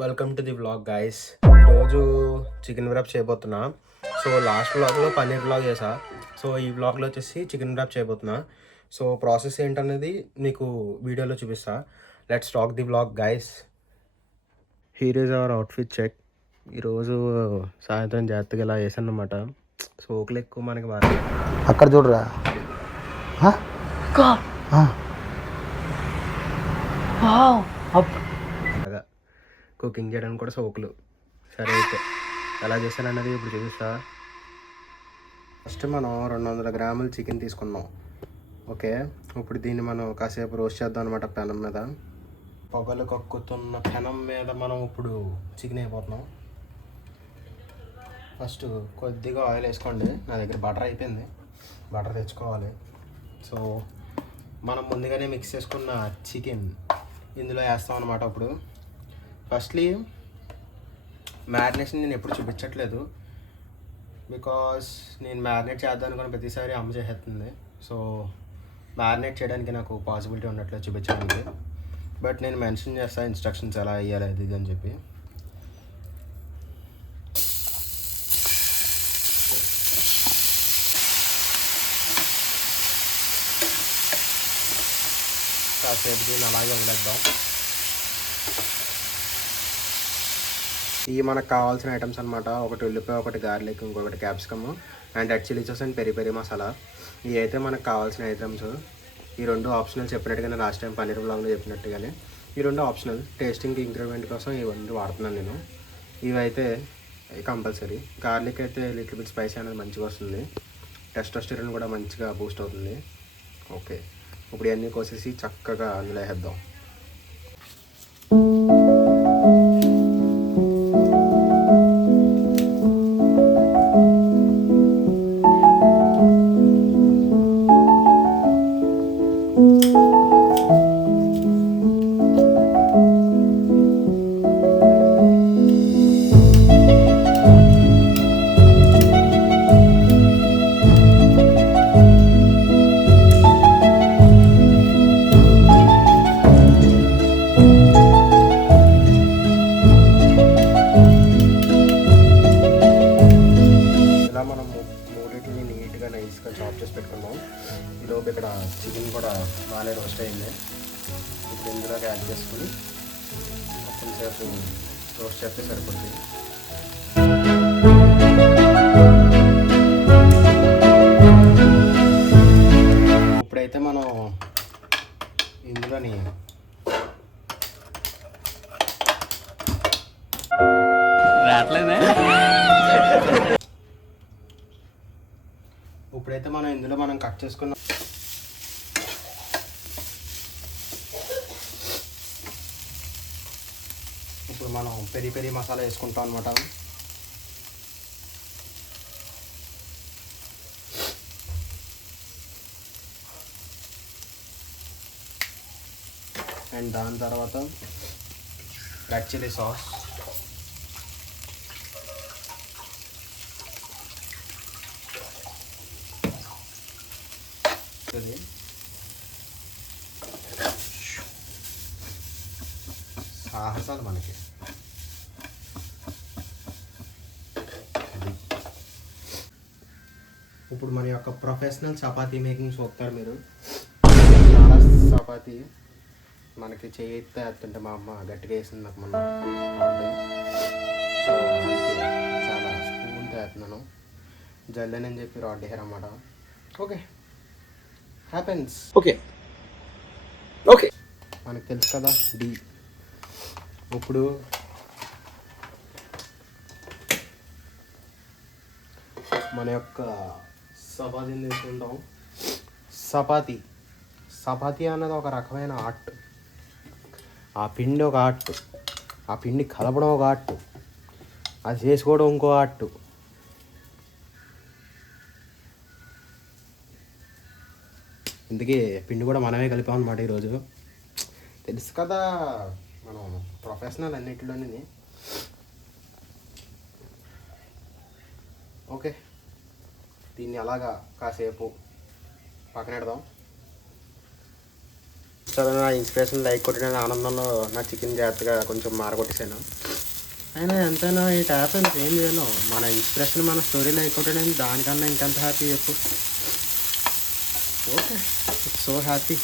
Welcome to the vlog guys. ఈరోజు chicken wrap చేయబోతున్నా. So last వ్లాగ్లో పన్నీర్ వ్లాగ్ చేసా. సో ఈ వ్లాగ్లో వచ్చేసి చికెన్ వ్రాప్ చేయబోతున్నా. సో ప్రాసెస్ ఏంటనేది మీకు వీడియోలో చూపిస్తా. Let's talk the vlog guys. Here is our outfit check. ఈరోజు సాయంత్రం జాగ్రత్తగా ఇలా వేసాను అనమాట. సోకులు ఎక్కువ మనకి బాగా. అక్కడ చూడరా బాగా కుకింగ్ చేయడానికి కూడా సోకులు. సరే అయితే ఎలా చేశానన్నది ఇప్పుడు చూపిస్తా. ఫస్ట్ మనం 200 గ్రాములు చికెన్ తీసుకున్నాం. ఓకే, ఇప్పుడు దీన్ని మనం కాసేపు రోస్ట్ చేద్దాం అనమాట పెనం మీద. పొగలు కక్కుతున్న పెనం మీద మనం ఇప్పుడు చికెన్ అయిపోతున్నాం. ఫస్ట్ కొద్దిగా ఆయిల్ వేసుకోండి. నా దగ్గర బటర్ అయిపోయింది, బటర్ తెచ్చుకోవాలి. సో మనం ముందుగానే మిక్స్ చేసుకున్న చికెన్ ఇందులో వేస్తాం అనమాట. ఇప్పుడు ఫస్ట్లీ మ్యారినేషన్ నేను ఎప్పుడు చూపించట్లేదు, బికాస్ నేను మ్యారినేట్ చేద్దాం అనుకున్న ప్రతిసారి అమ్మ చేసేస్తుంది. సో మ్యారినేట్ చేయడానికి నాకు పాసిబిలిటీ ఉన్నట్లేదు చూపించడానికి. బట్ నేను మెన్షన్ చేస్తాను ఇన్స్ట్రక్షన్స్ ఎలా వేయాలి అది ఇది అని చెప్పి. కాసేపు దీన్ని అలాగే వదిలేద్దాం. ఇవి మనకు కావాల్సిన ఐటమ్స్ అనమాట. ఒకటి ఉల్లిపాయ, ఒకటి గార్లిక్, ఇంకొకటి capsicum and red chilli sauce and peri peri masala. ఇవి అయితే మనకు కావాల్సిన ఐటమ్స్. ఈ రెండు ఆప్షనల్, చెప్పినట్టుగానే లాస్ట్ టైం పన్నీర్ బ్లాగ్లో చెప్పినట్టుగానే ఈ రెండు ఆప్షనల్. టేస్టింగ్ ఇంగ్రీడియంట్ కోసం ఇవన్నీ వాడుతున్నాను నేను. ఇవైతే కంపల్సరీ. గార్లిక్ అయితే లిటిల్ బిట్ స్పైసీ అనేది మంచిగా వస్తుంది, టెస్టోస్టెరాన్ కూడా మంచిగా బూస్ట్ అవుతుంది. ఓకే, ఇప్పుడు ఇవన్నీ కోసేసి చక్కగా అందులో వేద్దాం. నైస్గా చాప్ చేసి పెట్టుకున్నాం. ఈలోపు ఇక్కడ చికెన్ కూడా బాగానే రోస్ట్ అయింది. ఇప్పుడు ఇందులోకి యాడ్ చేసుకుని కొంచెంసేపు రోస్ట్ చేస్తే సరిపోతుంది. ఇప్పుడైతే మనం ఇందులోని మనం కట్ చేసుకున్నాం. ఇప్పుడు మనం పెరి పెరి మసాలా వేసుకుంటాం అనమాట. అండ్ దాని తర్వాత రెడ్ చిల్లీ సాస్, సాహసాలు మనకి. ఇప్పుడు మన యొక్క ప్రొఫెషనల్ చపాతీ మేకింగ్ చూస్తారు మీరు. చాలా చపాతీ మనకి చేయితే ఎత్తుంటే మా అమ్మ గట్టిగా వేసింది నాకు మొన్న. సో చాలా స్పూన్తో వేస్తున్నాను, జల్లేనని చెప్పి రాడ్ హెయిర్ అన్నమాట. Okay, happens. ఓకే ఓకే, మనకు తెలుసు కదా డీ. ఇప్పుడు మన యొక్క చపాతీని తీసుకుంటాం. చపాతీ అన్నది ఒక రకమైన ఆర్ట్. ఆ పిండి ఒక ఆర్ట్, ఆ పిండి కలపడం ఒక ఆర్ట్, అది చేసుకోవడం ఇంకో ఆర్ట్. ఇందుకే పిండి కూడా మనమే కలిపాం అన్నమాట ఈరోజు. తెలుసు కదా మనం ప్రొఫెషనల్ అన్నిటిలోని. ఓకే, దీన్ని అలాగా కాసేపు పక్కనెడదాం. సరే, నా ఇన్స్పిరేషన్ లైక్ కొట్టిన ఆనందంలో నా చికెన్ జాగ్రత్తగా కొంచెం మారగొట్టేసాను. అయినా ఎంతైనా ఈ ట్యాప్ ఎంత ఏం చేయను, మన ఇన్స్పిరేషన్ మన స్టోరీలో అయిపోతాడని దానికన్నా ఇంకెంత హ్యాపీ చెప్పు. Okay, it's so happy.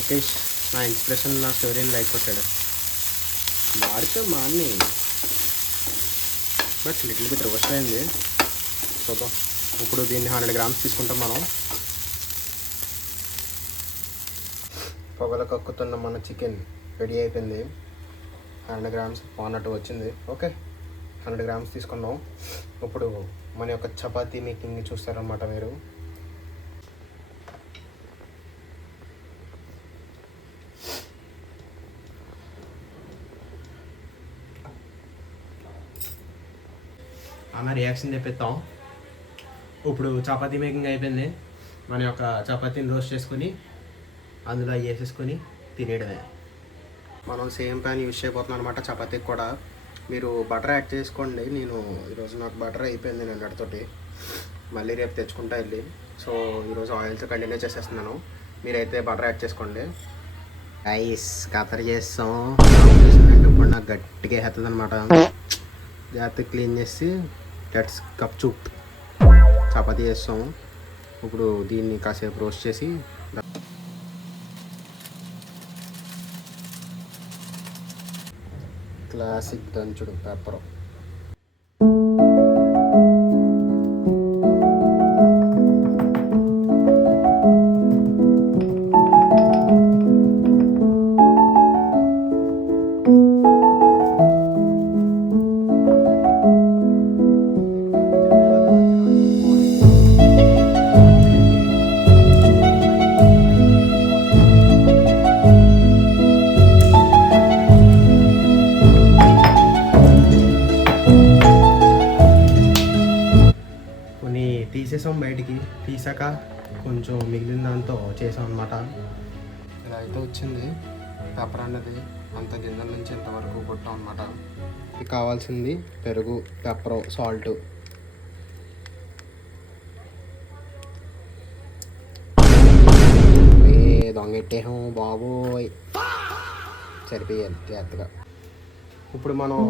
At least నా ఇన్స్పిరేషన్ నా స్టోరీని లైక్ కొట్టాడు. మాడితే మాన్ని బట్ లిటిల్ బిట్ రోస్ట్ అయింది. చూద్దాం. ఇప్పుడు దీన్ని 100 గ్రామ్స్ తీసుకుంటాం మనం. పొగల కక్కుతున్న మన చికెన్ రెడీ అయిపోయింది. 100 గ్రామ్స్ అన్నట్టు వచ్చింది. ఓకే, 100 గ్రామ్స్ తీసుకున్నాం. ఇప్పుడు మన యొక్క చపాతీ మేకింగ్ చూస్తారన్నమాట మీరు. అన్న రియాక్షన్ చెప్పేస్తాం. ఇప్పుడు చపాతీ మేకింగ్ అయిపోయింది. మన యొక్క చపాతీని రోస్ట్ చేసుకొని అందులో వేసేసుకొని తినేయడమే. మనం సేమ్ ప్యాన్ యూజ్ చేయబోతున్నాం అనమాట చపాతీకి కూడా. మీరు బటర్ యాడ్ చేసుకోండి. నేను ఈరోజు నాకు బటర్ అయిపోయింది నిన్నటితోటి, మళ్ళీ రేపు తెచ్చుకుంటా వెళ్ళి. సో ఈరోజు ఆయిల్తో కంటిన్యూ చేసేస్తున్నాను. మీరైతే బటర్ యాడ్ చేసుకోండి. రైస్ కతర్ చేస్తాం. ఇప్పుడు నాకు గట్టిగా వేస్తుంది అనమాట. జాగ్రత్తగా క్లీన్ చేసి లెట్స్ కప్ చూప్ చపాతీ చేస్తాం. ఇప్పుడు దీన్ని కాసేపు రోస్ట్ చేసి క్లాసిక్ దంచుడు పెప్పర్. తీసేసాం, బయటికి తీసాక కొంచెం మిగిలిన దాంతో చేసాం అనమాట. ఇలా అయితే వచ్చింది పెప్పర్ అన్నది. అంత గింజల నుంచి ఇంతవరకు కొట్టాం అనమాట. ఇది కావాల్సింది పెరుగు, పెప్పరు, సాల్ట్. దొంగెట్టేహం బాబోయ్, సరిపోయాలి జాగ్రత్తగా. ఇప్పుడు మనం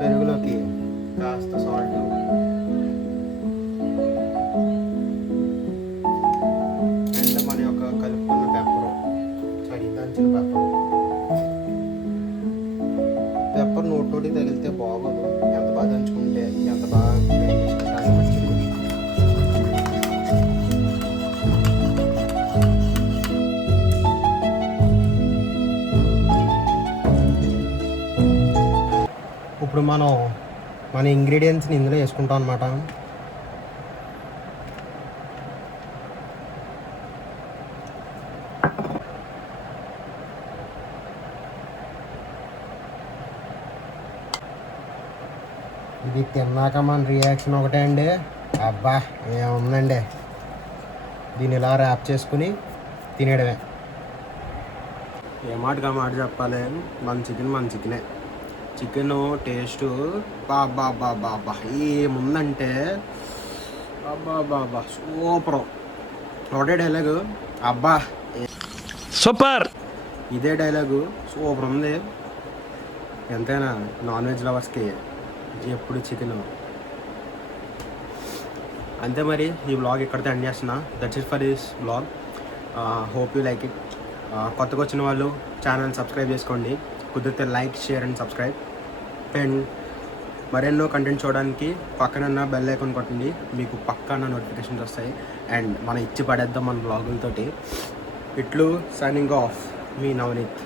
పెరుగులోకి కాస్త సాల్ట్, పెప్పర్ నోటి తగిలితే బాగోదు. ఎంత బాగా దంచుకుంటే ఎంత బాగా మంచిది. ఇప్పుడు మనం మన ఇంగ్రీడియంట్స్ని ఇందులో వేసుకుంటాం అన్నమాట. ఇది తిన్నాక మన రియాక్షన్ ఒకటే అండి. అబ్బా ఏముందండి, దీన్ని ఇలా ర్యాప్ చేసుకుని తినేయడమే. ఏ మాటగా మాట చెప్పాలి, మన చికెనే. చికెన్ టేస్ట్ బాబా బాబా బాబా ఏముందంటే బాబా బాబా సూపర్. ఒకటే డైలాగు, అబ్బా సూపర్. ఇదే డైలాగు సూపర్ ఉంది. ఎంతైనా నాన్ వెజ్ లవర్స్కి ఎప్పుడు చికెన్. అంతే మరి, ఈ వ్లాగ్ ఇక్కడితో ఎండ్ చేస్తున్నా. That's it for this vlog. Hope you like it. కొత్తగా వచ్చిన వాళ్ళు ఛానల్ సబ్స్క్రైబ్ చేసుకోండి. కుదిరితే like, share and subscribe. And మరెన్నో కంటెంట్ చూడడానికి పక్కన బెల్ ఐకాన్ కొట్టండి. మీకు పక్కన నోటిఫికేషన్స్ వస్తాయి. అండ్ మనం ఇచ్చి పడేద్దాం మన వ్లాగులతోటి. ఇట్లు సైనింగ్ ఆఫ్, మీ నవనీత్.